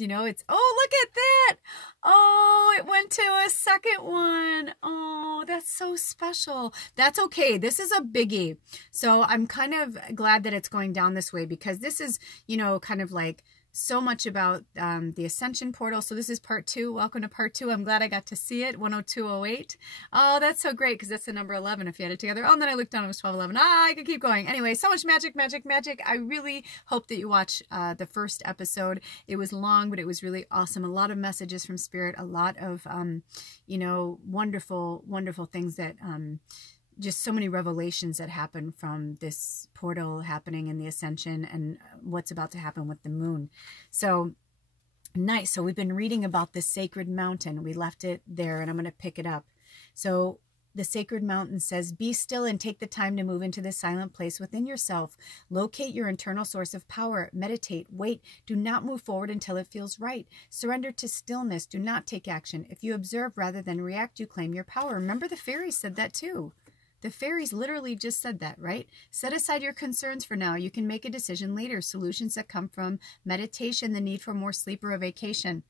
You know, it's, oh, look at that. Oh, it went to a second one. Oh, that's so special. That's okay. This is a biggie. So I'm kind of glad that it's going down this way, because this is, you know, kind of like so much about the Ascension portal. So this is part 2. Welcome to part 2. I'm glad I got to see it. 10208. Oh, that's so great, because that's the number 11 if you had it together. Oh, and then I looked down, it was 1211. Ah, I could keep going. Anyway, so much magic, magic, magic. I really hope that you watch the first episode. It was long, but it was really awesome. A lot of messages from Spirit, a lot of, you know, wonderful, wonderful things that, just so many revelations that happen from this portal happening in the Ascension and what's about to happen with the moon. So nice. So we've been reading about this sacred mountain. We left it there, and I'm going to pick it up. So the sacred mountain says, be still and take the time to move into this silent place within yourself. Locate your internal source of power. Meditate. Wait. Do not move forward until it feels right. Surrender to stillness. Do not take action. If you observe rather than react, you claim your power. Remember, the fairies said that too. The fairies literally just said that, right? Set aside your concerns for now. You can make a decision later. Solutions that come from meditation, the need for more sleep or a vacation.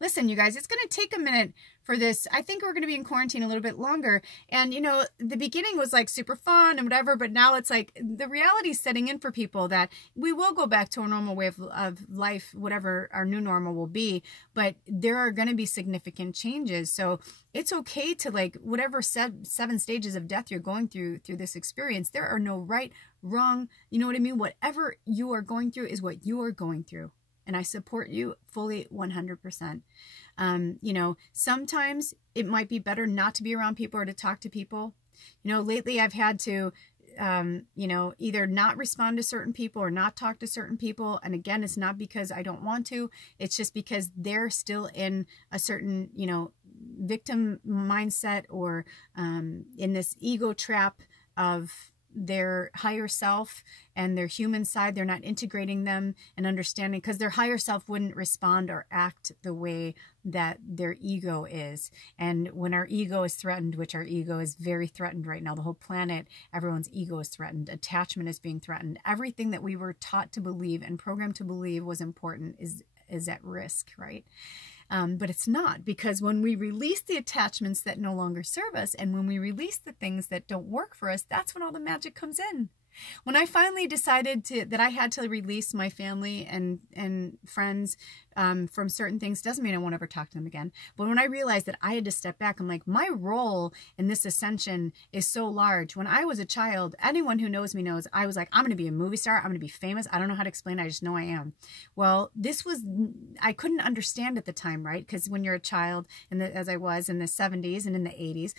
Listen, you guys, it's going to take a minute for this. I think we're going to be in quarantine a little bit longer. And, you know, the beginning was like super fun and whatever, but now it's like the reality is setting in for people that we will go back to a normal way of life, whatever our new normal will be. But there are going to be significant changes. So it's okay to, like, whatever seven stages of death you're going through this experience, there are no right, wrong, you know what I mean? Whatever you are going through is what you are going through. And I support you fully 100%. You know, sometimes it might be better not to be around people or to talk to people. You know, lately I've had to, you know, either not respond to certain people or not talk to certain people. And again, it's not because I don't want to. It's just because they're still in a certain, you know, victim mindset or in this ego trap of their higher self and their human side. They're not integrating them and understanding, because their higher self wouldn't respond or act the way that their ego is. And when our ego is threatened, which our ego is very threatened right now, the whole planet, everyone's ego is threatened. Attachment is being threatened. Everything that we were taught to believe and programmed to believe was important is at risk, right? But it's not, because when we release the attachments that no longer serve us, and when we release the things that don't work for us, that's when all the magic comes in. When I finally decided that I had to release my family and friends from certain things, doesn't mean I won't ever talk to them again. But when I realized that I had to step back, I'm like, my role in this ascension is so large. When I was a child, anyone who knows me knows I was like, I'm going to be a movie star. I'm going to be famous. I don't know how to explain it. I just know I am. Well, I couldn't understand at the time, right? Because when you're a child, as I was in the 70s and in the 80s,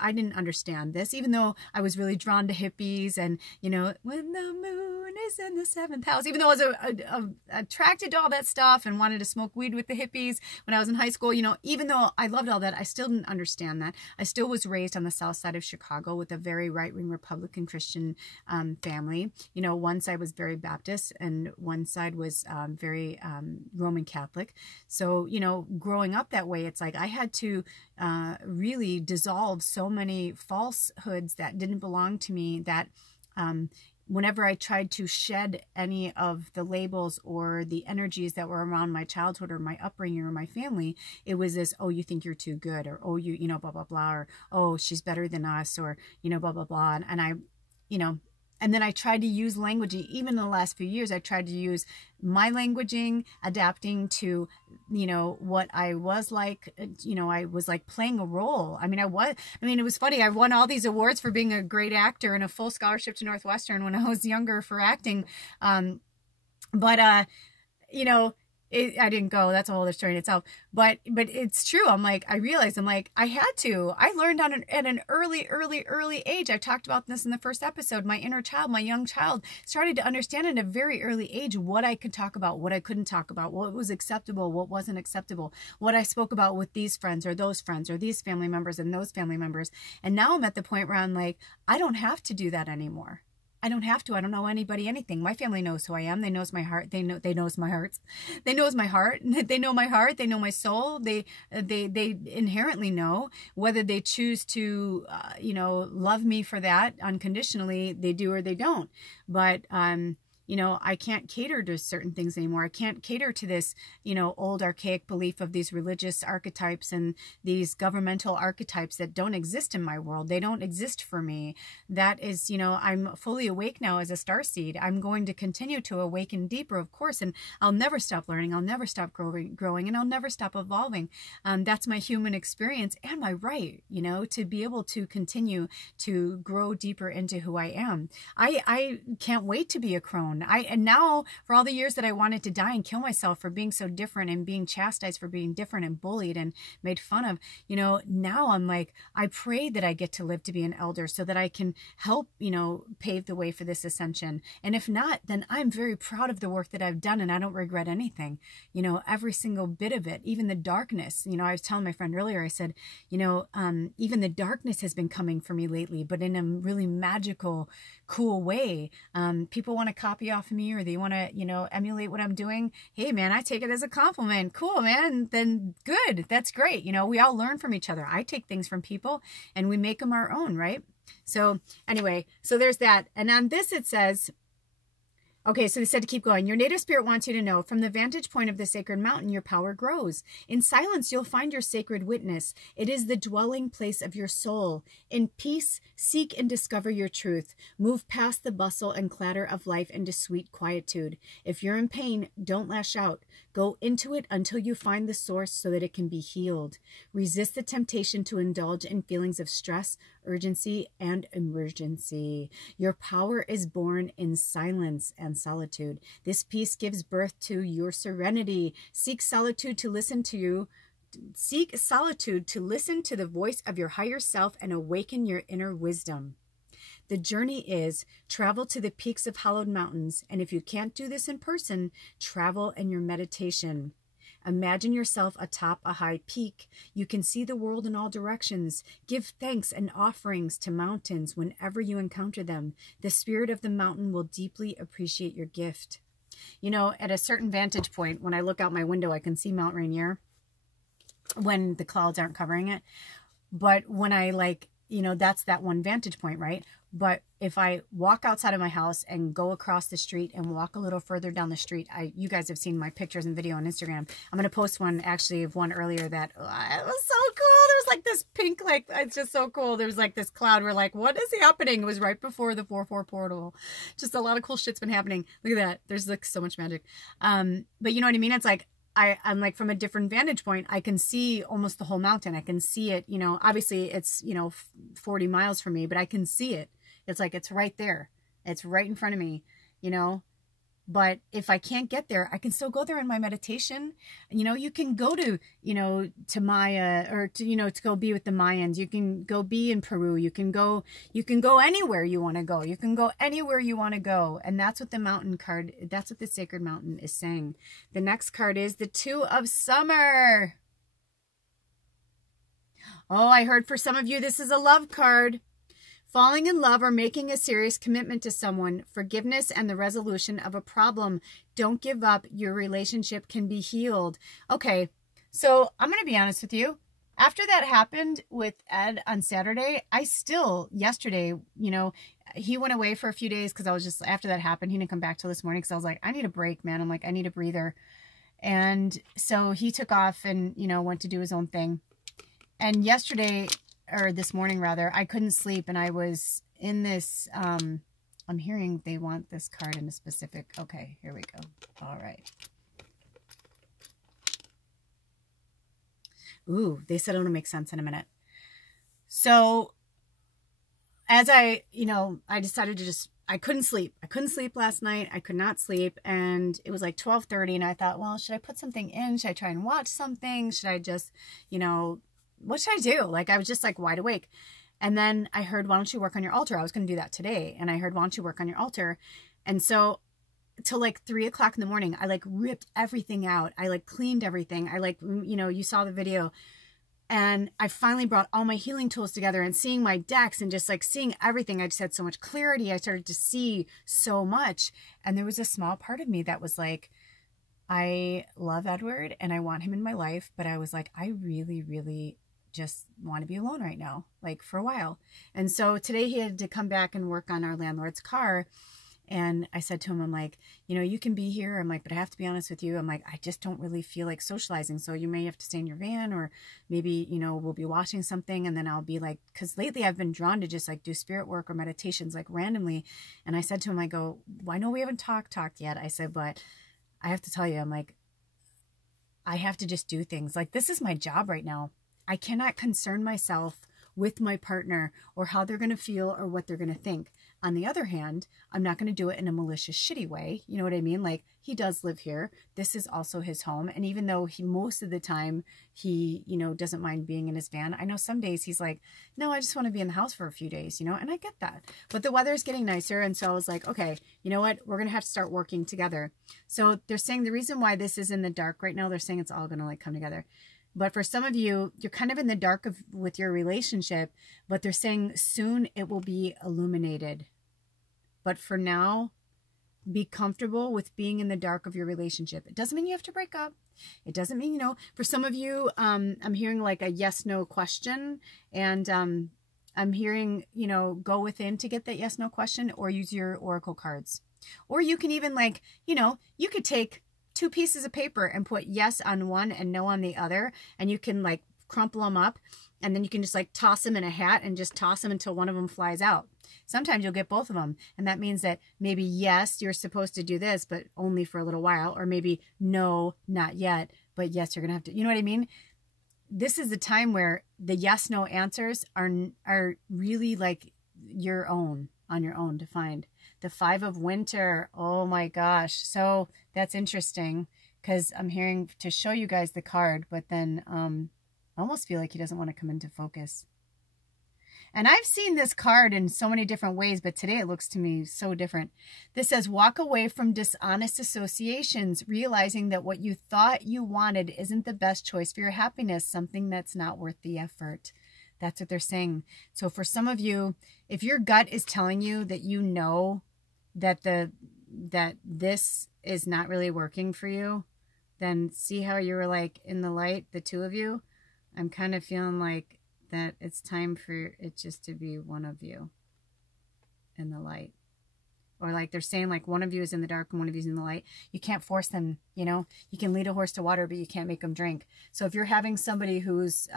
I didn't understand this, even though I was really drawn to hippies and, you know, when the moon is in the 7th house, even though I was attracted to all that stuff and wanted to smoke weed with the hippies when I was in high school, you know, even though I loved all that, I still didn't understand that. I still was raised on the south side of Chicago with a very right-wing Republican Christian family. You know, one side was very Baptist and one side was very Roman Catholic. So, you know, growing up that way, it's like I had to really dissolve so many falsehoods that didn't belong to me, that whenever I tried to shed any of the labels or the energies that were around my childhood or my upbringing or my family, it was this, oh, you think you're too good, or, oh, you know, blah, blah, blah, or, oh, she's better than us, or, you know, blah, blah, blah. And I, you know, and then I tried to use languaging, even in the last few years, I tried to use my languaging, adapting to, you know, what I was like, you know, I was like playing a role. I mean, it was funny. I won all these awards for being a great actor and a full scholarship to Northwestern when I was younger for acting. You know, I didn't go. That's a whole other story in itself. But it's true. I realized I had to. I learned at an early age. I talked about this in the first episode. My inner child, my young child, started to understand at a very early age what I could talk about, what I couldn't talk about, what was acceptable, what wasn't acceptable, what I spoke about with these friends or those friends or these family members and those family members. And now I'm at the point where I'm like, I don't have to do that anymore. I don't have to. I don't know anybody anything. My family knows who I am. They knows my heart. They knows my hearts. They knows my heart. They know my heart. They know my soul. They inherently know. Whether they choose to you know, love me for that unconditionally, they do or they don't. But you know, I can't cater to certain things anymore. I can't cater to this, you know, old archaic belief of these religious archetypes and these governmental archetypes that don't exist in my world. They don't exist for me. That is, you know, I'm fully awake now as a starseed. I'm going to continue to awaken deeper, of course, and I'll never stop learning. I'll never stop growing, and I'll never stop evolving. That's my human experience and my right, you know, to be able to continue to grow deeper into who I am. I can't wait to be a crone. And now for all the years that I wanted to die and kill myself for being so different and being chastised for being different and bullied and made fun of, you know, now I'm like, I pray that I get to live to be an elder so that I can help, you know, pave the way for this ascension. And if not, then I'm very proud of the work that I've done and I don't regret anything, you know, every single bit of it, even the darkness. You know, I was telling my friend earlier, I said, you know, even the darkness has been coming for me lately, but in a really magical, cool way. People want to copy off of me or they want to, you know, emulate what I'm doing. Hey man, I take it as a compliment. Cool, man. Then good. That's great. You know, we all learn from each other. I take things from people and we make them our own, right? So anyway, so there's that. And on this, it says, okay, so they said to keep going. Your native spirit wants you to know, from the vantage point of the sacred mountain, your power grows. In silence, you'll find your sacred witness. It is the dwelling place of your soul. In peace, seek and discover your truth. Move past the bustle and clatter of life into sweet quietude. If you're in pain, don't lash out. Go into it until you find the source so that it can be healed. Resist the temptation to indulge in feelings of stress, urgency, and emergency. Your power is born in silence and solitude. This peace gives birth to your serenity. Seek solitude to listen to you. Seek solitude to listen to the voice of your higher self and awaken your inner wisdom. The journey is travel to the peaks of hallowed mountains, and if you can't do this in person, travel in your meditation. Imagine yourself atop a high peak. You can see the world in all directions. Give thanks and offerings to mountains whenever you encounter them. The spirit of the mountain will deeply appreciate your gift. You know, at a certain vantage point, when I look out my window, I can see Mount Rainier when the clouds aren't covering it. But when I you know, that's that one vantage point, right? But if I walk outside of my house and go across the street and walk a little further down the street, you guys have seen my pictures and video on Instagram. I'm going to post one actually of one earlier that it was so cool. There was like this pink, it's just so cool. There was like this cloud. We're like, what is happening? It was right before the 4/4 portal. Just a lot of cool shit's been happening. Look at that. There's like so much magic. But you know what I mean? It's like, I'm like from a different vantage point, I can see almost the whole mountain. I can see it, you know, obviously it's, you know, 40 miles from me, but I can see it. It's like, it's right there. It's right in front of me, you know, but if I can't get there, I can still go there in my meditation. You know, you can go to, you know, to Maya or to, you know, to go be with the Mayans. You can go be in Peru. You can go anywhere you want to go. You can go anywhere you want to go. And that's what the mountain card, that's what the sacred mountain is saying. The next card is the Two of Summer. Oh, I heard for some of you, this is a love card. Falling in love or making a serious commitment to someone, forgiveness and the resolution of a problem. Don't give up. Your relationship can be healed. Okay, so I'm going to be honest with you. After that happened with Ed on Saturday, yesterday, you know, he went away for a few days because I was just, after that happened, he didn't come back till this morning because I was like, I need a break, man. I'm like, I need a breather. And so he took off and, you know, went to do his own thing. And yesterday, or this morning rather, I couldn't sleep and I was in this, I'm hearing they want this card in a specific, okay, here we go. All right. Ooh, they said it'll make sense in a minute. So as I, you know, I decided to just, I couldn't sleep. I couldn't sleep last night. I could not sleep. And it was like 12:30 and I thought, well, should I put something in? Should I try and watch something? Should I just, you know, what should I do? Like, I was just like wide awake. And then I heard, why don't you work on your altar? I was going to do that today. And I heard, why don't you work on your altar? And so till like 3 o'clock in the morning, I like ripped everything out. I like cleaned everything. I like, you know, you saw the video. And I finally brought all my healing tools together and seeing my decks and just like seeing everything. I just had so much clarity. I started to see so much. And there was a small part of me that was like, I love Edward and I want him in my life. But I was like, I really, really just want to be alone right now, like for a while. And so today he had to come back and work on our landlord's car. And I said to him, I'm like, you know, you can be here. I'm like, but I have to be honest with you. I'm like, I just don't really feel like socializing. So you may have to stay in your van, or maybe, you know, we'll be watching something. And then I'll be like, because lately I've been drawn to just like do spirit work or meditations like randomly. And I said to him, I go, well, I know we haven't talked yet. I said, but I have to tell you, I'm like, I have to just do things. Like, this is my job right now. I cannot concern myself with my partner or how they're going to feel or what they're going to think. On the other hand, I'm not going to do it in a malicious, shitty way. You know what I mean? Like, he does live here. This is also his home. And even though most of the time he, you know, doesn't mind being in his van, I know some days he's like, no, I just want to be in the house for a few days, you know, and I get that. But the weather is getting nicer. And so I was like, okay, you know what? We're going to have to start working together. So they're saying the reason why this is in the dark right now, they're saying it's all going to like come together. But for some of you, you're kind of in the dark with your relationship, but they're saying soon it will be illuminated. But for now, be comfortable with being in the dark of your relationship. It doesn't mean you have to break up. It doesn't mean, you know, for some of you, I'm hearing like a yes, no question. And I'm hearing, you know, go within to get that yes, no question, or use your oracle cards. Or you can even like, you know, you could take 2 pieces of paper and put yes on one and no on the other, and you can like crumple them up, and then you can just like toss them in a hat and just toss them until one of them flies out. Sometimes you'll get both of them, and that means that maybe yes, you're supposed to do this, but only for a little while, or maybe no, not yet, but yes, you're gonna have to, you know what I mean? This is the time where the yes, no answers are really like your own, on your own to find. The 5 of Winter. Oh my gosh. So that's interesting, because I'm hearing to show you guys the card, but then I almost feel like he doesn't want to come into focus. And I've seen this card in so many different ways, but today it looks to me so different. This says, walk away from dishonest associations, realizing that what you thought you wanted isn't the best choice for your happiness, something that's not worth the effort. That's what they're saying. So for some of you, if your gut is telling you that you know that this is not really working for you, then see how you were like in the light, the 2 of you? I'm kind of feeling like that it's time for it just to be one of you in the light. Or like they're saying like one of you is in the dark and one of you is in the light. You can't force them, you know? You can lead a horse to water, but you can't make them drink. So if you're having somebody who's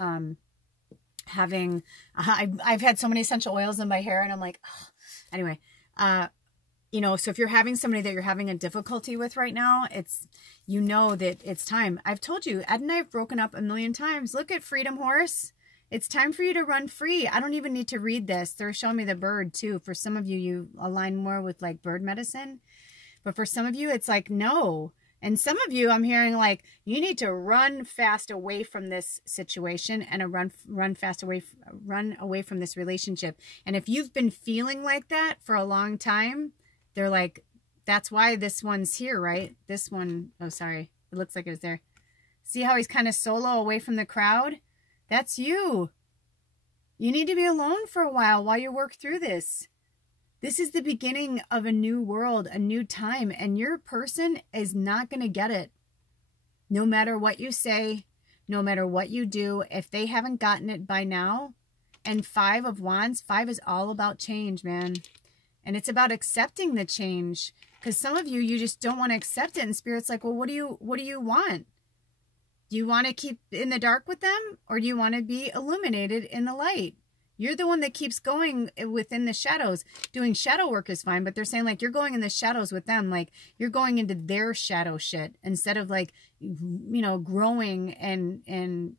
having, I've had so many essential oils in my hair, and I'm like, oh. Anyway, you know, so if you're having somebody that you're having a difficulty with right now, it's, you know that it's time. I've told you, Ed and I have broken up a million times. Look at Freedom Horse. It's time for you to run free. I don't even need to read this. They're showing me the bird too. For some of you, you align more with like bird medicine. But for some of you, it's like, no. And some of you, I'm hearing like, you need to run fast away from this situation and run away from this relationship. And if you've been feeling like that for a long time, they're like, that's why this one's here, right? This one, oh, sorry. It looks like it was there. See how he's kind of solo away from the crowd? That's you. You need to be alone for a while you work through this. This is the beginning of a new world, a new time, and your person is not going to get it. No matter what you say, no matter what you do, if they haven't gotten it by now. And 5 of Wands, 5 is all about change, man. And it's about accepting the change, because some of you just don't want to accept it. And Spirit's like, well, what do you want? Do you want to keep in the dark with them, or do you want to be illuminated in the light? You're the one that keeps going within the shadows. Doing shadow work is fine, but they're saying like you're going in the shadows with them. Like you're going into their shadow shit instead of like, you know, growing and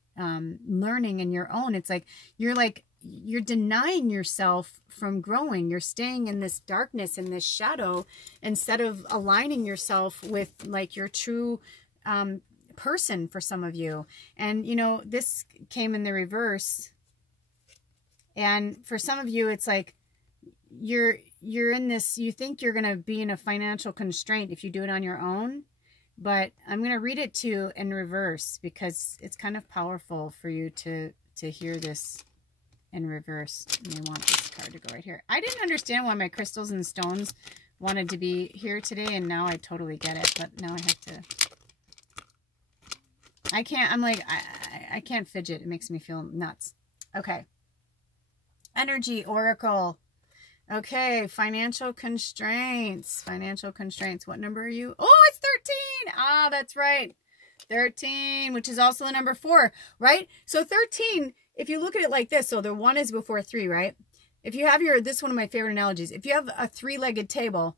learning in your own. It's like you're denying yourself from growing. You're staying in this darkness, in this shadow, instead of aligning yourself with like your true person for some of you. And, you know, this came in the reverse. And for some of you, it's like you're in this, you think you're going to be in a financial constraint if you do it on your own. But I'm going to read it to you in reverse, because it's kind of powerful for you to hear this in reverse. And you want this card to go right here. I didn't understand why my crystals and stones wanted to be here today, and now I totally get it. But now I have to. I can't. I'm like, I can't fidget. It makes me feel nuts. Okay. Energy Oracle. Okay, financial constraints. Financial constraints. What number are you? Oh, it's 13. Ah, that's right. 13, which is also the number 4, right? So 13, if you look at it like this, so the 1 is before 3, right? If you have this is one of my favorite analogies. If you have a 3-legged table,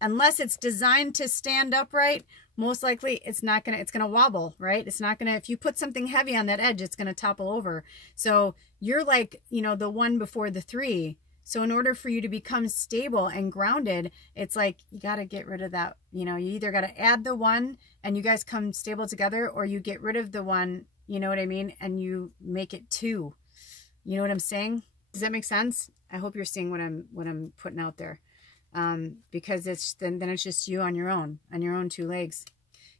unless it's designed to stand upright, most likely it's gonna wobble, right? It's not gonna, if you put something heavy on that edge, it's gonna topple over. So you're like, you know, the 1 before the 3. So in order for you to become stable and grounded, it's like you got to get rid of that. You know, you either got to add the 1 and you guys come stable together, or you get rid of the 1, you know what I mean? And you make it 2. You know what I'm saying? Does that make sense? I hope you're seeing what I'm putting out there. Because it's then it's just you on your own 2 legs.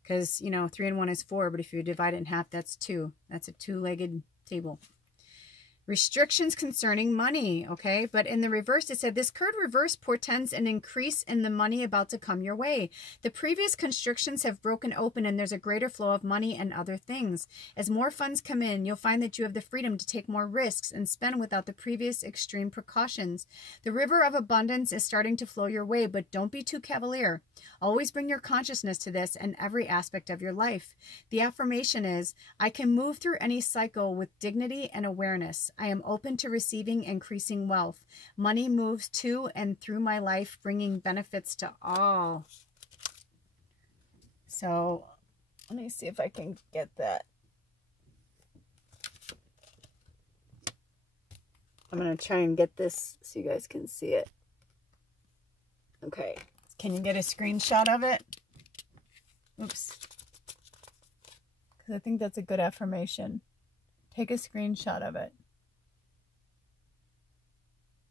Because, you know, 3 and 1 is 4, but if you divide it in half, that's 2. That's a 2-legged table. Restrictions concerning money, okay? But in the reverse, it said, this card reverse portends an increase in the money about to come your way. The previous constrictions have broken open and there's a greater flow of money and other things. As more funds come in, you'll find that you have the freedom to take more risks and spend without the previous extreme precautions. The river of abundance is starting to flow your way, but don't be too cavalier. Always bring your consciousness to this and every aspect of your life. The affirmation is, I can move through any cycle with dignity and awareness. I am open to receiving increasing wealth. Money moves to and through my life, bringing benefits to all. So let me see if I can get that. I'm going to try and get this so you guys can see it. Okay. Can you get a screenshot of it? Oops. Because I think that's a good affirmation. Take a screenshot of it.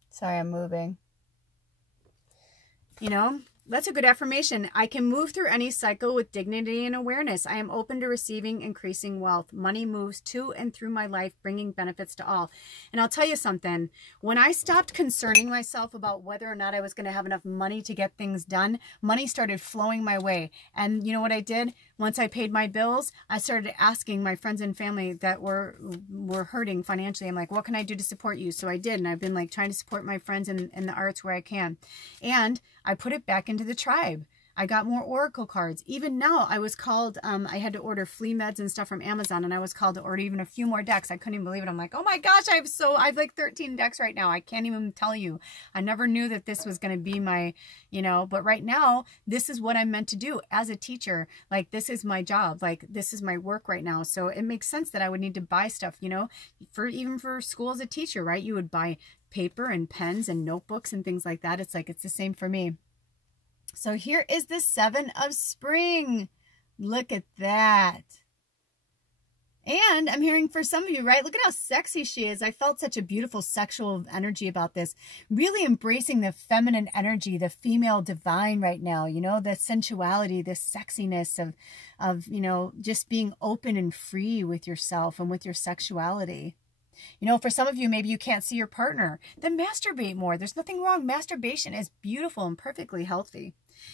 Sorry, I'm moving. You know, that's a good affirmation. I can move through any cycle with dignity and awareness. I am open to receiving increasing wealth. Money moves to and through my life, bringing benefits to all. And I'll tell you something. When I stopped concerning myself about whether or not I was going to have enough money to get things done, money started flowing my way. And you know what I did? Once I paid my bills, I started asking my friends and family that were hurting financially. I'm like, what can I do to support you? So I did. And I've been like trying to support my friends in the arts where I can. And I put it back into the tribe. I got more oracle cards. Even now, I was called, I had to order flea meds and stuff from Amazon, and I was called to order even a few more decks. I couldn't even believe it. I'm like, oh my gosh, I have like 13 decks right now. I can't even tell you. I never knew that this was going to be my, you know, but right now, this is what I'm meant to do as a teacher. Like, this is my job. Like, this is my work right now. So it makes sense that I would need to buy stuff, you know, even for school as a teacher, right? You would buy paper and pens and notebooks and things like that. It's like, it's the same for me. So here is the 7 of spring. Look at that. And I'm hearing for some of you, right? Look at how sexy she is. I felt such a beautiful sexual energy about this. Really embracing the feminine energy, the female divine right now, you know, the sensuality, the sexiness of, you know, just being open and free with yourself and with your sexuality. You know, for some of you, maybe you can't see your partner. Then masturbate more. There's nothing wrong. Masturbation is beautiful and perfectly healthy.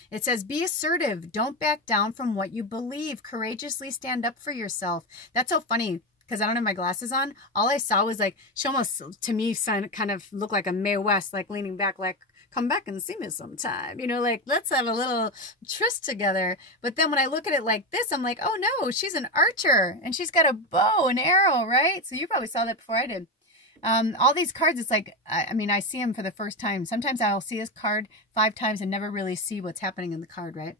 It says, be assertive. Don't back down from what you believe. Courageously stand up for yourself. That's so funny because I don't have my glasses on. All I saw was like, she almost, to me, kind of looked like a Mae West, like leaning back, like, come back and see me sometime. You know, like, let's have a little tryst together. But then when I look at it like this, I'm like, oh no, she's an archer and she's got a bow and arrow, right? So you probably saw that before I did. All these cards, it's like, I mean, I see them for the first time. Sometimes I'll see this card 5 times and never really see what's happening in the card, right?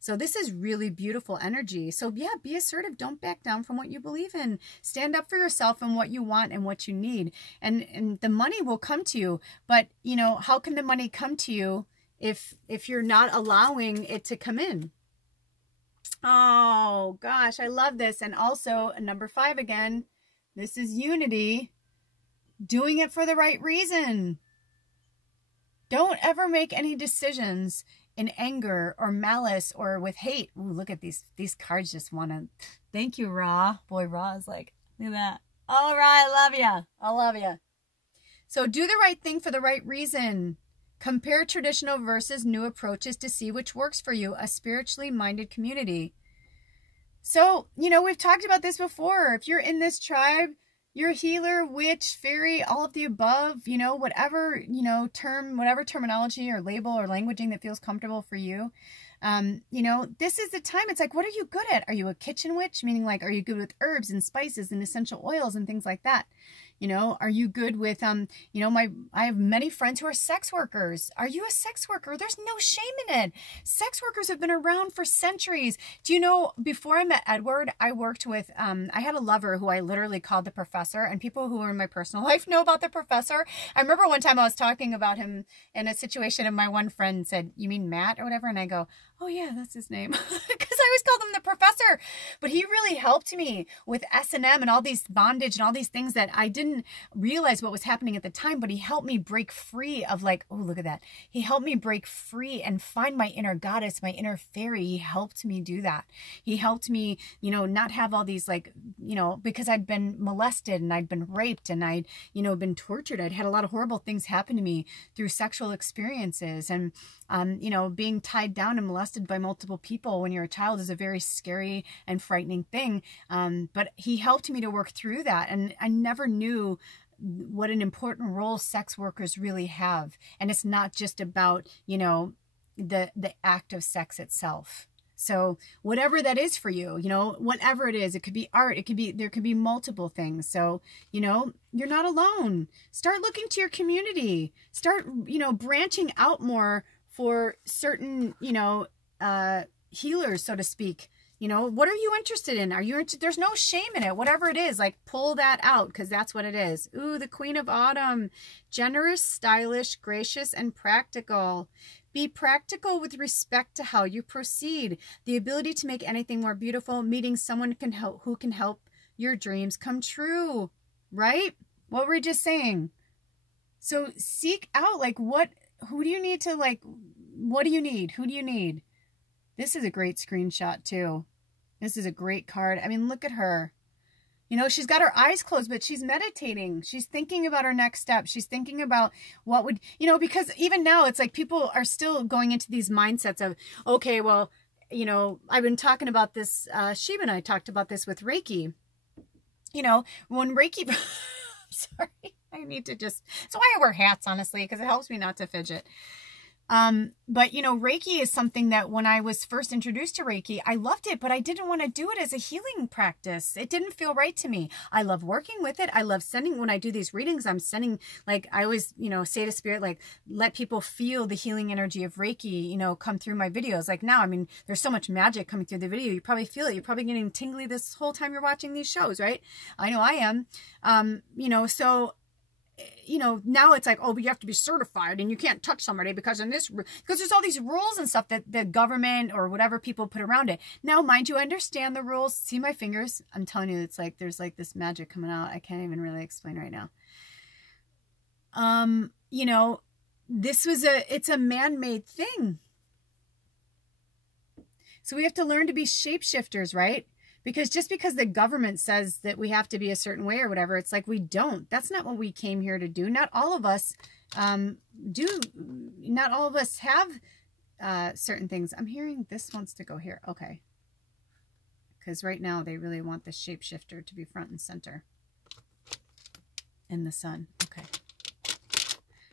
So this is really beautiful energy. So yeah, be assertive. Don't back down from what you believe in. Stand up for yourself and what you want and what you need. And the money will come to you. But, you know, how can the money come to you if you're not allowing it to come in? Oh, gosh, I love this. And also, number 5 again, this is unity. Doing it for the right reason. Don't ever make any decisions in anger or malice or with hate. Ooh, look at these cards just want to, thank you, Ra. Boy, Ra is like, look at that. All right, I love you. I love you. So do the right thing for the right reason. Compare traditional versus new approaches to see which works for you, a spiritually minded community. So, you know, we've talked about this before. If you're in this tribe, You're a healer, witch, fairy, all of the above, you know, whatever, you know, whatever terminology or label or languaging that feels comfortable for you. You know, this is the time. It's like, what are you good at? Are you a kitchen witch? Meaning like, are you good with herbs and spices and essential oils and things like that? You know, are you good with, you know, I have many friends who are sex workers. Are you a sex worker? There's no shame in it. Sex workers have been around for centuries. Do you know, before I met Edward, I worked with, I had a lover who I literally called the professor, and people who are in my personal life know about the professor. I remember one time I was talking about him in a situation and my one friend said, "You mean Matt or whatever?" And I go, "Oh yeah, that's his name." Because I always called him the professor. But he really helped me with S&M and all these bondage and all these things that I didn't realize what was happening at the time, but he helped me break free of like, oh, look at that. He helped me break free and find my inner goddess, my inner fairy. He helped me do that. He helped me, you know, not have all these like, you know, because I'd been molested and I'd been raped and I'd, you know, been tortured. I'd had a lot of horrible things happen to me through sexual experiences. And, you know, being tied down and molested by multiple people when you're a child is a very scary and frightening thing. But he helped me to work through that. And I never knew what an important role sex workers really have. And it's not just about, you know, the act of sex itself. So whatever that is for you, you know, whatever it is, it could be art, it could be, there could be multiple things. So, you know, you're not alone. Start looking to your community. Start, you know, branching out more for certain, you know, healers, so to speak. You know, what are you interested in? Are you there's no shame in it. Whatever it is, like pull that out, because that's what it is. Ooh, the Queen of Autumn. Generous, stylish, gracious, and practical. Be practical with respect to how you proceed. The ability to make anything more beautiful. Meeting someone who can help your dreams come true. Right? What were we just saying? So seek out, like, who do you need to, like, what do you need? Who do you need? This is a great screenshot too. This is a great card. I mean, look at her. You know, she's got her eyes closed, but she's meditating. She's thinking about her next step. She's thinking about what would, you know, because even now it's like people are still going into these mindsets of, okay, well, you know, I've been talking about this, Sheba and I talked about this with Reiki. You know, when Reiki, sorry, I need to just, that's why I wear hats, honestly, because it helps me not to fidget. But you know, Reiki is something that when I was first introduced to Reiki, I loved it, but I didn't want to do it as a healing practice. It didn't feel right to me. I love working with it. I love sending, when I do these readings, I'm sending, like, I always, you know, say to spirit, like, let people feel the healing energy of Reiki, you know, come through my videos. Like now, I mean, there's so much magic coming through the video. You probably feel it. You're probably getting tingly this whole time you're watching these shows, right? I know I am. You know, so, you know, now it's like, oh, but you have to be certified and you can't touch somebody because because there's all these rules and stuff that the government or whatever people put around it. Now, mind you, I understand the rules. See my fingers? I'm telling you, it's like, there's like this magic coming out. I can't even really explain right now. You know, it's a man-made thing. So we have to learn to be shapeshifters, right? Because just because the government says that we have to be a certain way or whatever, it's like we don't. That's not what we came here to do. Not all of us not all of us have certain things. I'm hearing this wants to go here. Okay. Because right now they really want the shapeshifter to be front and center in the sun. Okay.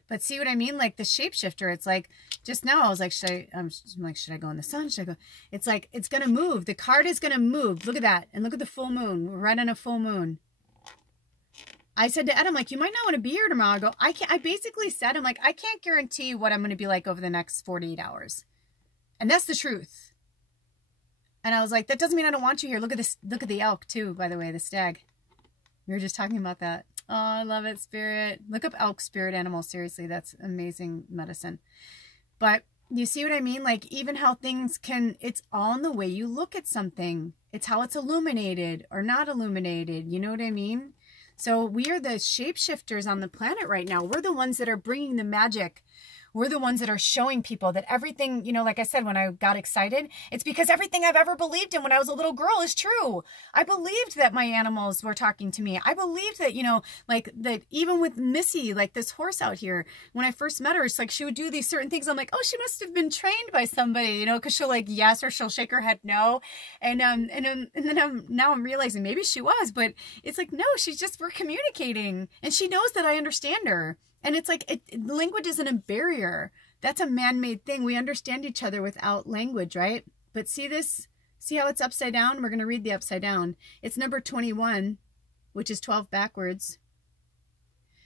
But see what I mean? Like the shapeshifter, it's like, just now I was like, should I go in the sun? Should I go? It's like, it's going to move. The card is going to move. Look at that. And look at the full moon. We're right on a full moon. I said to Ed, I'm like, you might not want to be here tomorrow. I basically said, I'm like, I can't guarantee what I'm going to be like over the next 48 hours. And that's the truth. And I was like, that doesn't mean I don't want you here. Look at this. Look at the elk too, by the way, the stag. We were just talking about that. Oh, I love it, spirit. Look up elk, spirit animal. Seriously, that's amazing medicine. But you see what I mean? Like even how things can, it's all in the way you look at something. It's how it's illuminated or not illuminated. You know what I mean? So we are the shapeshifters on the planet right now. We're the ones that are bringing the magic. we're the ones that are showing people that everything, you know, like I said, when I got excited, it's because everything I've ever believed in when I was a little girl is true. I believed that my animals were talking to me. I believed that, you know, like that even with Missy, like this horse out here, when I first met her, it's like she would do these certain things. I'm like, oh, she must have been trained by somebody, you know, because she'll like yes, or she'll shake her head no. And then now I'm realizing maybe she was, but it's like, no, she's just, we're communicating and she knows that I understand her. And it's like, language isn't a barrier. That's a man-made thing. We understand each other without language, right? But see this? See how it's upside down? We're going to read the upside down. It's number 21, which is 12 backwards.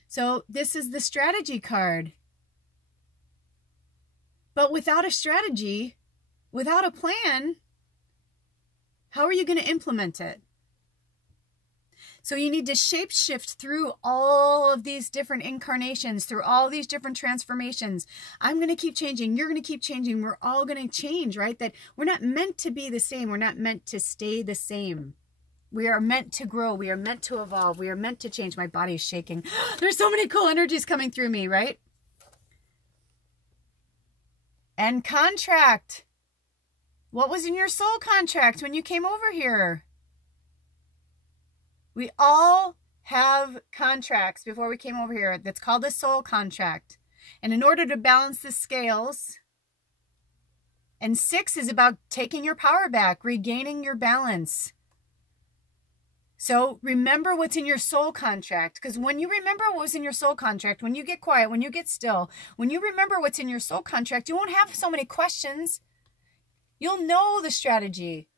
So this is the strategy card. But without a strategy, without a plan, how are you going to implement it? So you need to shapeshift through all of these different incarnations, through all these different transformations. I'm going to keep changing. You're going to keep changing. We're all going to change, right? That we're not meant to be the same. We're not meant to stay the same. We are meant to grow. We are meant to evolve. We are meant to change. My body is shaking. There's so many cool energies coming through me, right? And contract. What was in your soul contract when you came over here? We all have contracts before we came over here. That's called a soul contract. And in order to balance the scales, and 6 is about taking your power back, regaining your balance. So remember what's in your soul contract. Because when you remember what was in your soul contract, when you get quiet, when you get still, when you remember what's in your soul contract, you won't have so many questions. You'll know the strategy.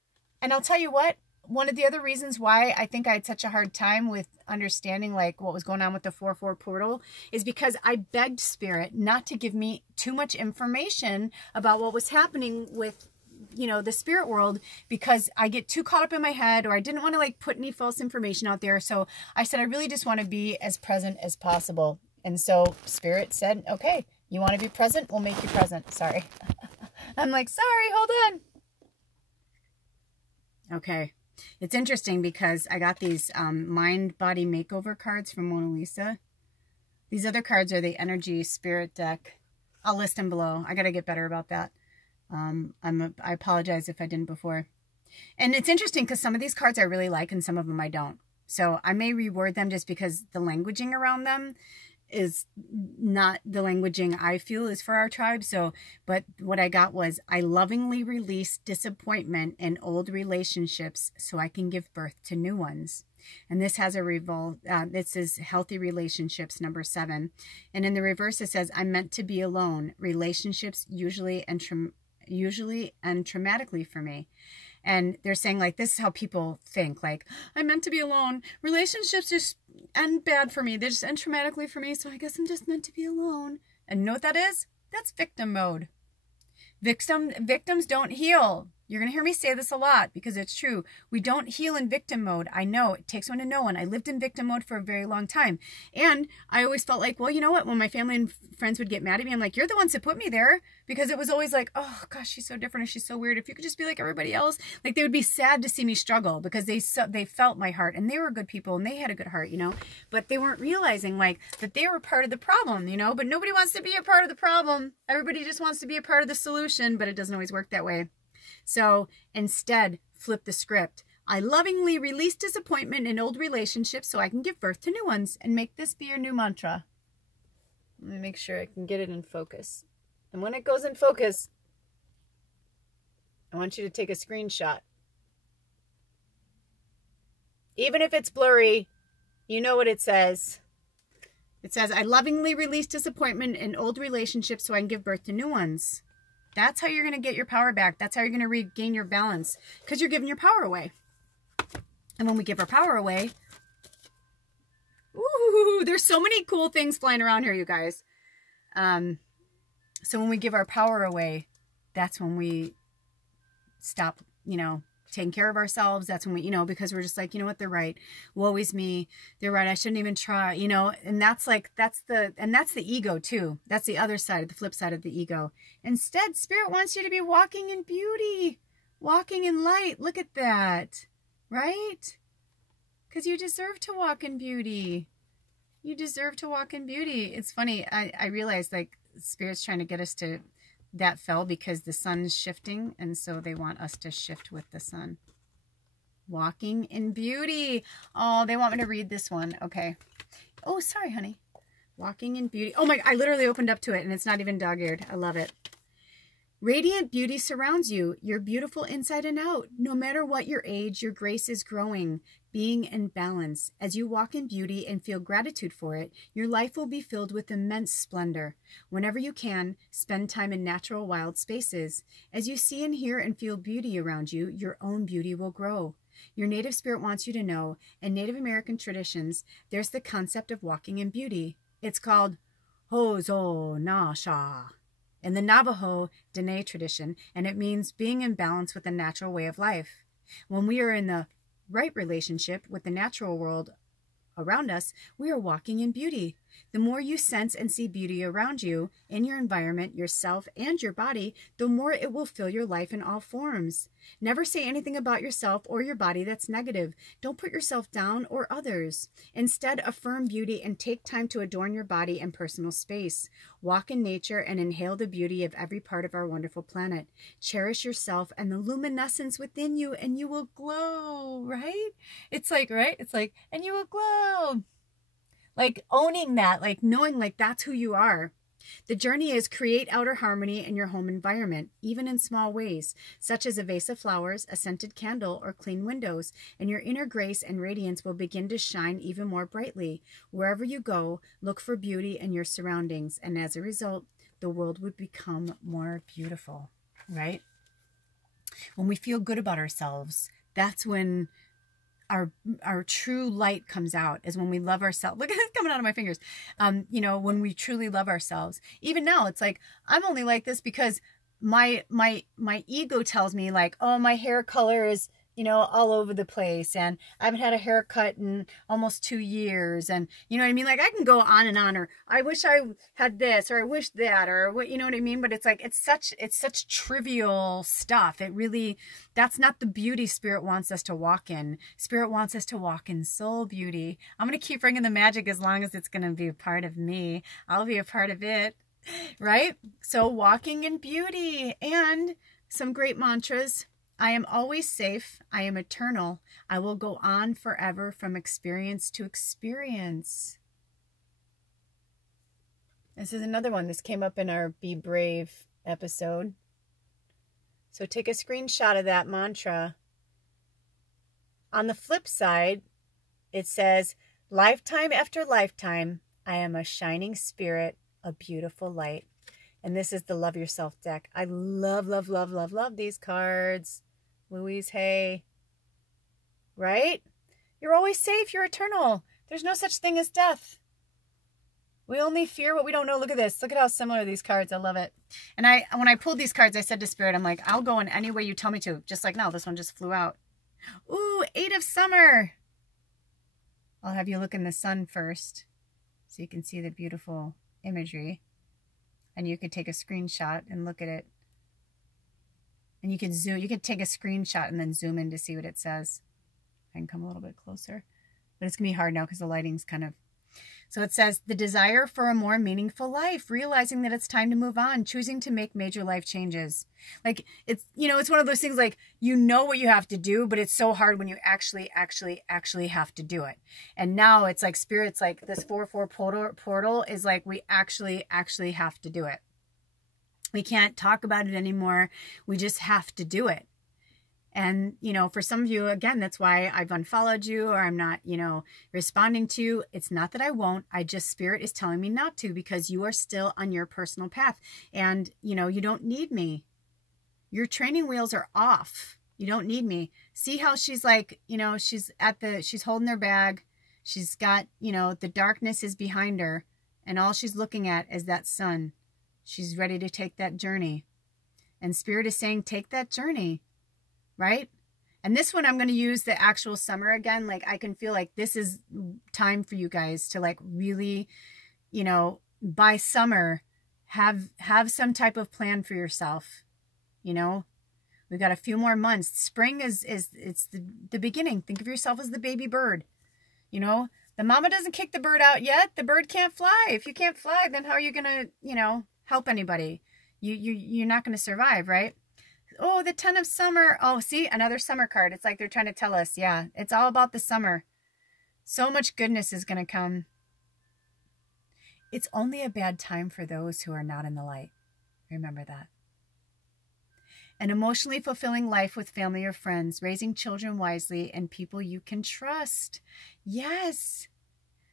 And I'll tell you what, one of the other reasons why I think I had such a hard time with understanding like what was going on with the 4/4 portal is because I begged Spirit not to give me too much information about what was happening with, you know, the spirit world, because I get too caught up in my head, or I didn't want to like put any false information out there. So I said, I really just want to be as present as possible. And so Spirit said, okay, you want to be present? We'll make you present. Sorry. I'm like, sorry, hold on. Okay. It's interesting because I got these mind body makeover cards from Mona Lisa. These other cards are the energy spirit deck. I'll list them below. I got to get better about that. I apologize if I didn't before. And it's interesting because some of these cards I really like and some of them I don't. So I may reword them just because the languaging around them is not the languaging I feel is for our tribe. So, but what I got was, I lovingly release disappointment in old relationships so I can give birth to new ones. And this has a this is healthy relationships, number 7. And in the reverse, it says, I'm meant to be alone. Relationships usually and traumatically for me. And they're saying like, this is how people think, like, I'm meant to be alone. Relationships just end bad for me. They just end traumatically for me. So I guess I'm just meant to be alone. And you know what that is? That's victim mode. Victims don't heal. You're going to hear me say this a lot because it's true. We don't heal in victim mode. I know it takes one to know one. I lived in victim mode for a very long time. And I always felt like, well, you know what? When my family and friends would get mad at me, I'm like, you're the ones that put me there, because it was always like, oh gosh, she's so different. Or she's so weird. If you could just be like everybody else, like they would be sad to see me struggle because they felt my heart, and they were good people and they had a good heart, you know, but they weren't realizing like that they were part of the problem, you know, but nobody wants to be a part of the problem. Everybody just wants to be a part of the solution, but it doesn't always work that way. So instead, flip the script. I lovingly release disappointment in old relationships so I can give birth to new ones, and make this be your new mantra. Let me make sure I can get it in focus. And when it goes in focus, I want you to take a screenshot. Even if it's blurry, you know what it says. It says, I lovingly release disappointment in old relationships so I can give birth to new ones. That's how you're going to get your power back. That's how you're going to regain your balance, because you're giving your power away. And when we give our power away, ooh, there's so many cool things flying around here, you guys. So when we give our power away, that's when we stop, you know, taking care of ourselves. That's when we, you know, because we're just like, you know what, they're right. Woe is me. They're right. I shouldn't even try, you know, and that's like, that's the ego too. That's the other side, the flip side of the ego. Instead, Spirit wants you to be walking in beauty, walking in light. Look at that, right? Because you deserve to walk in beauty. You deserve to walk in beauty. It's funny. I realized like Spirit's trying to get us to, that fell because the sun's shifting, and so they want us to shift with the sun. Walking in beauty. Oh, they want me to read this one. Okay. Oh, sorry, honey. Walking in beauty. Oh my, I literally opened up to it and it's not even dog-eared. I love it. Radiant beauty surrounds you. You're beautiful inside and out. No matter what your age, your grace is growing, being in balance. As you walk in beauty and feel gratitude for it, your life will be filled with immense splendor. Whenever you can, spend time in natural wild spaces. As you see and hear and feel beauty around you, your own beauty will grow. Your native spirit wants you to know, in Native American traditions, there's the concept of walking in beauty. It's called Hozo Na Sha in the Navajo Dene tradition, and it means being in balance with the natural way of life. When we are in the right relationship with the natural world around us, we are walking in beauty. The more you sense and see beauty around you, in your environment, yourself, and your body, the more it will fill your life in all forms. Never say anything about yourself or your body that's negative. Don't put yourself down or others. Instead, affirm beauty and take time to adorn your body and personal space. Walk in nature and inhale the beauty of every part of our wonderful planet. Cherish yourself and the luminescence within you, and you will glow, right? It's like, right? It's like, and you will glow. Like owning that, like knowing like that's who you are. The journey is create outer harmony in your home environment, even in small ways, such as a vase of flowers, a scented candle, or clean windows, and your inner grace and radiance will begin to shine even more brightly. Wherever you go, look for beauty in your surroundings, and as a result, the world would become more beautiful, right? When we feel good about ourselves, that's when our true light comes out, is when we love ourselves. Look at it coming out of my fingers. You know, when we truly love ourselves. Even now, it's like, I'm only like this because my ego tells me like, oh, my hair color is, you know, all over the place, and I haven't had a haircut in almost 2 years, and you know what I mean? Like I can go on and on, or I wish I had this, or I wish that, or what, you know what I mean? But it's like, it's such trivial stuff. It really, that's not the beauty Spirit wants us to walk in. Spirit wants us to walk in soul beauty. I'm going to keep bringing the magic as long as it's going to be a part of me. I'll be a part of it, right? So walking in beauty, and some great mantras. I am always safe. I am eternal. I will go on forever from experience to experience. This is another one. This came up in our Be Brave episode. So take a screenshot of that mantra. On the flip side, it says, lifetime after lifetime, I am a shining spirit, a beautiful light. And this is the Love Yourself deck. I love, love, love, love, love these cards. Louise Hay, right? You're always safe. You're eternal. There's no such thing as death. We only fear what we don't know. Look at this. Look at how similar these cards. I love it. And when I pulled these cards, I said to Spirit, I'm like, I'll go in any way you tell me to. Just like now, this one just flew out. Ooh, 8 of Summer. I'll have you look in the sun first so you can see the beautiful imagery. And you could take a screenshot and look at it. And you can zoom, you could take a screenshot and then zoom in to see what it says. I can come a little bit closer. But it's going to be hard now because the lighting's kind of... So it says, the desire for a more meaningful life, realizing that it's time to move on, choosing to make major life changes. Like, it's, you know, it's one of those things like, you know what you have to do, but it's so hard when you actually have to do it. And now it's like Spirit's like, this 4/4 portal is like, we actually have to do it. We can't talk about it anymore. We just have to do it. And, you know, for some of you, again, that's why I've unfollowed you, or I'm not, you know, responding to you. It's not that I won't. I just, Spirit is telling me not to, because you are still on your personal path. And, you know, you don't need me. Your training wheels are off. You don't need me. See how she's like, you know, she's holding her bag. She's got, you know, the darkness is behind her, and all she's looking at is that sun. She's ready to take that journey. And Spirit is saying, take that journey, right? And this one, I'm going to use the actual summer again. Like, I can feel like this is time for you guys to like really, you know, by summer, have some type of plan for yourself. You know, we've got a few more months. Spring it's the beginning. Think of yourself as the baby bird. You know, the mama doesn't kick the bird out yet. The bird can't fly. If you can't fly, then how are you going to, you know, help anybody. You're not going to survive, right? Oh, the 10 of summer. Oh, see, another summer card. It's like they're trying to tell us, yeah, it's all about the summer. So much goodness is going to come. It's only a bad time for those who are not in the light. Remember that. An emotionally fulfilling life with family or friends, raising children wisely, and people you can trust. Yes.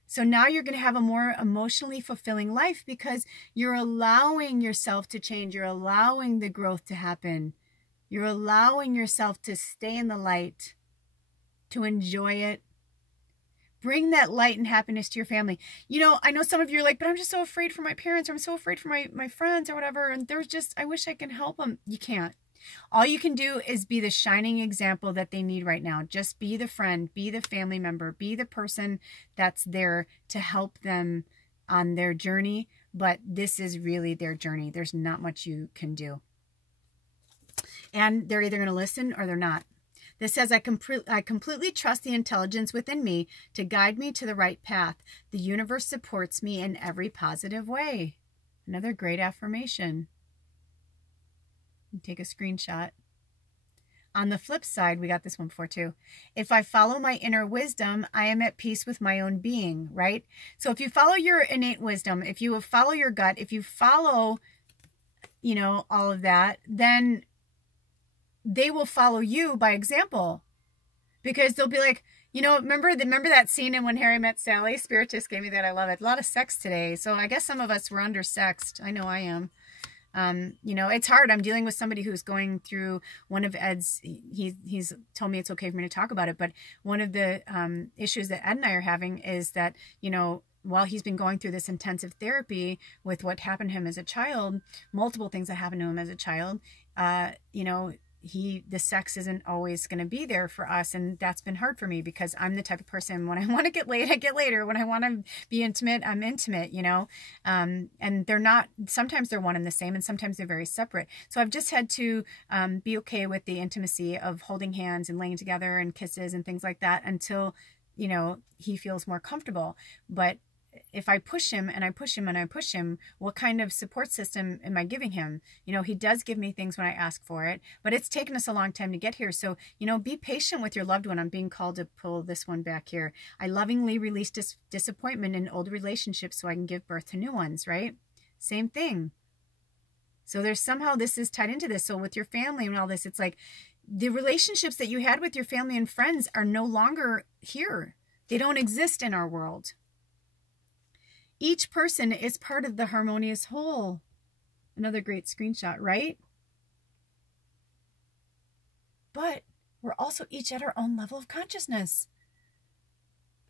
So now you're going to have a more emotionally fulfilling life because you're allowing yourself to change. You're allowing the growth to happen. You're allowing yourself to stay in the light, to enjoy it. Bring that light and happiness to your family. You know, I know some of you are like, but I'm just so afraid for my parents, or I'm so afraid for my friends or whatever. And there's just, I wish I can help them. You can't. All you can do is be the shining example that they need right now. Just be the friend, be the family member, be the person that's there to help them on their journey. But this is really their journey. There's not much you can do. And they're either going to listen or they're not. This says, I completely trust the intelligence within me to guide me to the right path. The universe supports me in every positive way. Another great affirmation. Take a screenshot. On the flip side, we got this one before too. If I follow my inner wisdom, I am at peace with my own being, right? So if you follow your innate wisdom, if you follow your gut, if you follow, you know, all of that, then they will follow you by example, because they'll be like, you know, remember that scene in When Harry Met Sally? Spirit just gave me that. I love it. A lot of sex today. So I guess some of us were undersexed. I know I am. You know, it's hard. I'm dealing with somebody who's going through one of Ed's, he's told me it's okay for me to talk about it, but one of the issues that Ed and I are having is that, you know, while he's been going through this intensive therapy with what happened to him as a child, multiple things that happened to him as a child, you know, the sex isn't always going to be there for us. And that's been hard for me because I'm the type of person, when I want to get laid, I get later. When I want to be intimate, I'm intimate, you know? And they're not, sometimes they're one and the same, and sometimes they're very separate. So I've just had to be okay with the intimacy of holding hands and laying together and kisses and things like that until, you know, he feels more comfortable. But if I push him and I push him and I push him, what kind of support system am I giving him? You know, he does give me things when I ask for it, but it's taken us a long time to get here. So, you know, be patient with your loved one. I'm being called to pull this one back here. I lovingly release disappointment in old relationships so I can give birth to new ones, right? Same thing. So there's somehow this is tied into this. So with your family and all this, it's like the relationships that you had with your family and friends are no longer here. They don't exist in our world. Each person is part of the harmonious whole. Another great screenshot, right? But we're also each at our own level of consciousness.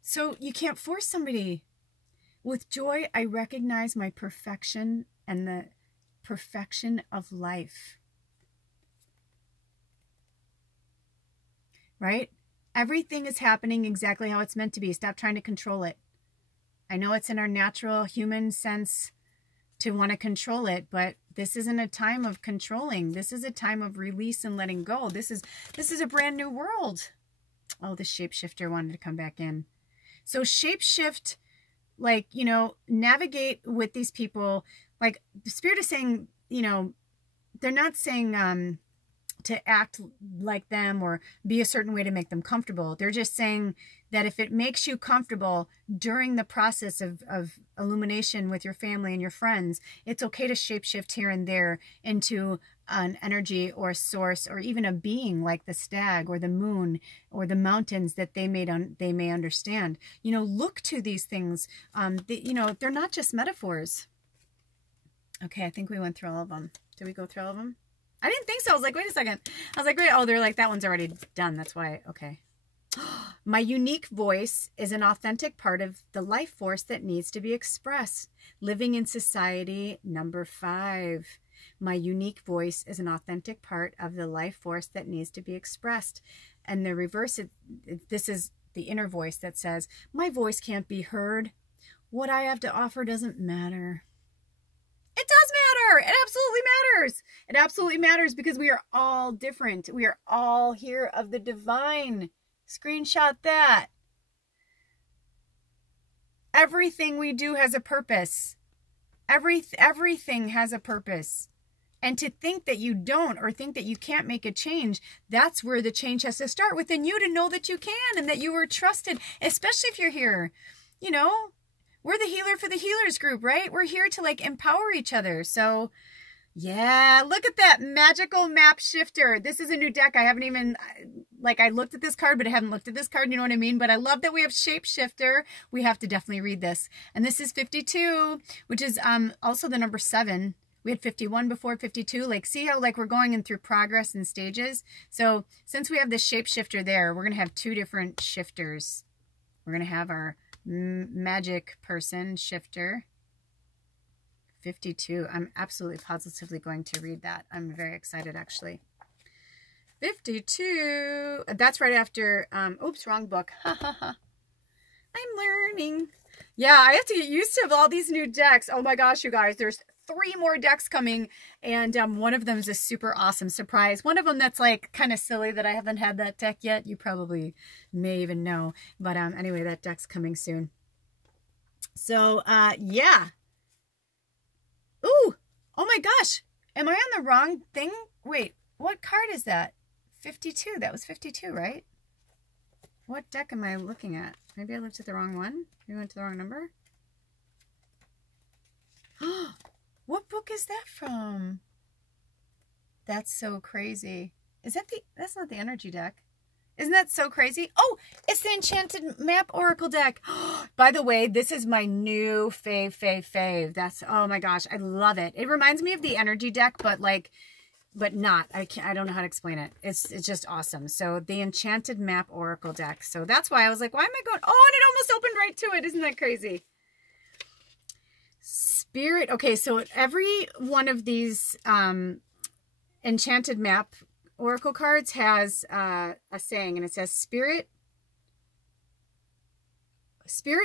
So you can't force somebody. With joy, I recognize my perfection and the perfection of life. Right? Everything is happening exactly how it's meant to be. Stop trying to control it. I know it's in our natural human sense to want to control it, but this isn't a time of controlling. This is a time of release and letting go. This is a brand new world. Oh, the shapeshifter wanted to come back in. So shapeshift, like, you know, navigate with these people. Like the Spirit is saying, you know, they're not saying to act like them or be a certain way to make them comfortable. They're just saying that if it makes you comfortable during the process of illumination with your family and your friends, it's okay to shapeshift here and there into an energy or a source or even a being like the stag or the moon or the mountains that they may understand. You know, look to these things. You know, they're not just metaphors. Okay, I think we went through all of them. Did we go through all of them? I didn't think so. I was like, wait a second. I was like, wait, oh, they're like, that one's already done. That's why, okay. My unique voice is an authentic part of the life force that needs to be expressed. Living in society, number 5. My unique voice is an authentic part of the life force that needs to be expressed. And the reverse, this is the inner voice that says, my voice can't be heard. What I have to offer doesn't matter. It does matter. It absolutely matters. It absolutely matters because we are all different. We are all here of the divine. Screenshot that. Everything we do has a purpose. Everything has a purpose. And to think that you don't, or think that you can't make a change, that's where the change has to start within you, to know that you can and that you were trusted, especially if you're here. You know, we're the healer for the healers group, right? We're here to like empower each other. So yeah, look at that magical map shifter. This is a new deck. I haven't even, like, I looked at this card, but I haven't looked at this card. You know what I mean? But I love that we have shapeshifter. We have to definitely read this. And this is 52, which is also the number 7. We had 51 before, 52. Like, see how like we're going in through progress and stages? So since we have the shapeshifter there, we're going to have 2 different shifters. We're going to have our magic person shifter. 52. I'm absolutely positively going to read that. I'm very excited, actually. 52. That's right after, oops, wrong book. I'm learning. Yeah, I have to get used to all these new decks. Oh my gosh, you guys, there's 3 more decks coming, and one of them is a super awesome surprise. One of them that's like kind of silly that I haven't had that deck yet. You probably may even know, but anyway, that deck's coming soon. So yeah. Ooh, oh my gosh, am I on the wrong thing? Wait, what card is that? 52. That was 52, right? What deck am I looking at? Maybe I looked at the wrong one. Maybe I went to the wrong number. What book is that from? That's so crazy. Is that the, that's not the energy deck. Isn't that so crazy? Oh, it's the Enchanted Map Oracle deck. By the way, this is my new fave. That's, oh my gosh, I love it. It reminds me of the energy deck, but like, but not. I don't know how to explain it. It's just awesome. So the Enchanted Map Oracle deck. So that's why I was like, why am I going? Oh, and it almost opened right to it. Isn't that crazy? Spirit. Okay, so every one of these Enchanted Map Oracle cards has a saying, and it says, Spirit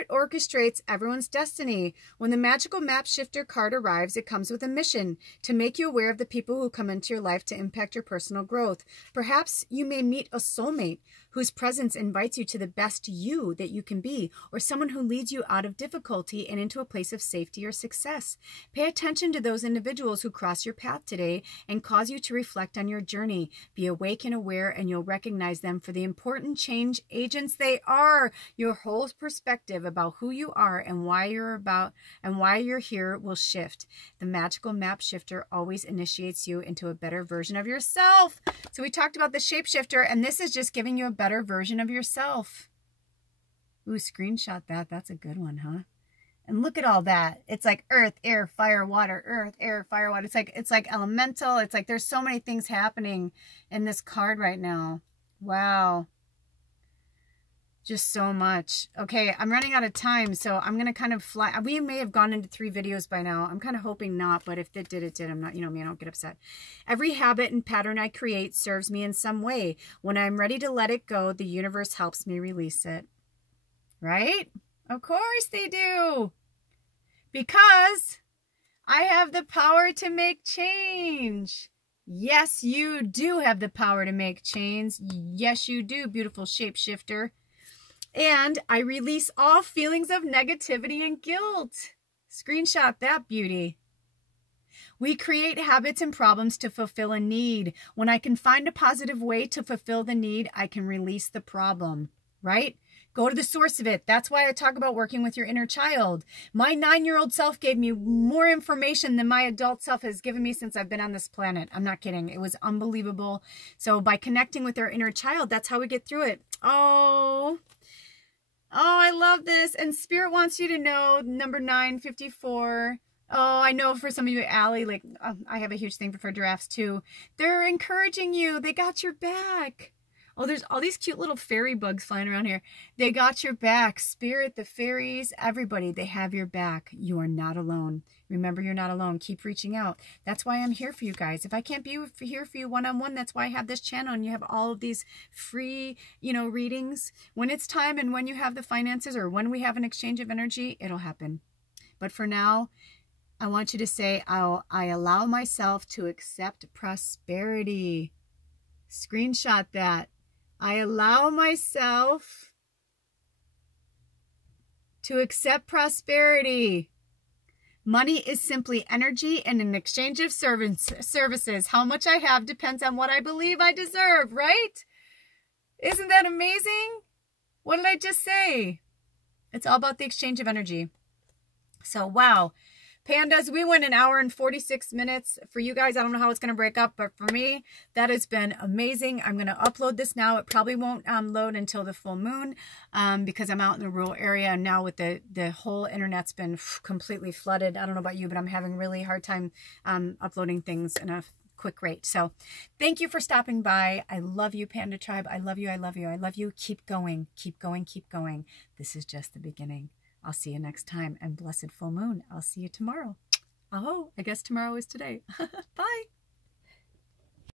orchestrates everyone's destiny. When the magical map shifter card arrives, it comes with a mission to make you aware of the people who come into your life to impact your personal growth. Perhaps you may meet a soulmate whose presence invites you to the best you that you can be, or someone who leads you out of difficulty and into a place of safety or success. Pay attention to those individuals who cross your path today and cause you to reflect on your journey. Be awake and aware, and you'll recognize them for the important change agents they are. Your whole perspective about who you are and why you're here will shift. The magical map shifter always initiates you into a better version of yourself. So we talked about the shapeshifter, and this is just giving you a better version of yourself. Ooh, screenshot that. That's a good one, huh? And look at all that. It's like earth, air, fire, water, earth, air, fire, water. It's like elemental. It's like there's so many things happening in this card right now. Wow. Just so much. Okay, I'm running out of time, so I'm going to kind of fly. We may have gone into 3 videos by now. I'm kind of hoping not, but if it did, it did. I'm not, you know me, I don't get upset. Every habit and pattern I create serves me in some way. When I'm ready to let it go, the universe helps me release it. Right? Of course they do. Because I have the power to make change. Yes, you do have the power to make change. Yes, you do, beautiful shapeshifter. And I release all feelings of negativity and guilt. Screenshot that beauty. We create habits and problems to fulfill a need. When I can find a positive way to fulfill the need, I can release the problem, right? Go to the source of it. That's why I talk about working with your inner child. My 9-year-old self gave me more information than my adult self has given me since I've been on this planet. I'm not kidding. It was unbelievable. So by connecting with our inner child, that's how we get through it. Oh, I love this. And Spirit wants you to know number 954. Oh, I know for some of you, Allie, like I have a huge thing for giraffes too. They're encouraging you. They got your back. Oh, there's all these cute little fairy bugs flying around here. They got your back. Spirit, the fairies, everybody, they have your back. You are not alone. Remember, you're not alone. Keep reaching out. That's why I'm here for you guys. If I can't be here for you one-on-one, that's why I have this channel, and you have all of these free, readings. When it's time and when you have the finances or when we have an exchange of energy, it'll happen. But for now, I want you to say, I allow myself to accept prosperity. Screenshot that. I allow myself to accept prosperity. Money is simply energy and an exchange of services. How much I have depends on what I believe I deserve, right? Isn't that amazing? What did I just say? It's all about the exchange of energy. So, wow. Pandas, we went 1 hour and 46 minutes. For you guys, I don't know how it's going to break up, but for me, that has been amazing. I'm going to upload this now. It probably won't load until the full moon because I'm out in the rural area. And now with the whole internet's been completely flooded. I don't know about you, but I'm having a really hard time uploading things in a quick rate. So thank you for stopping by. I love you, Panda Tribe. I love you. I love you. I love you. Keep going. Keep going. Keep going. This is just the beginning. I'll see you next time, and blessed full moon. I'll see you tomorrow. Oh, I guess tomorrow is today. Bye.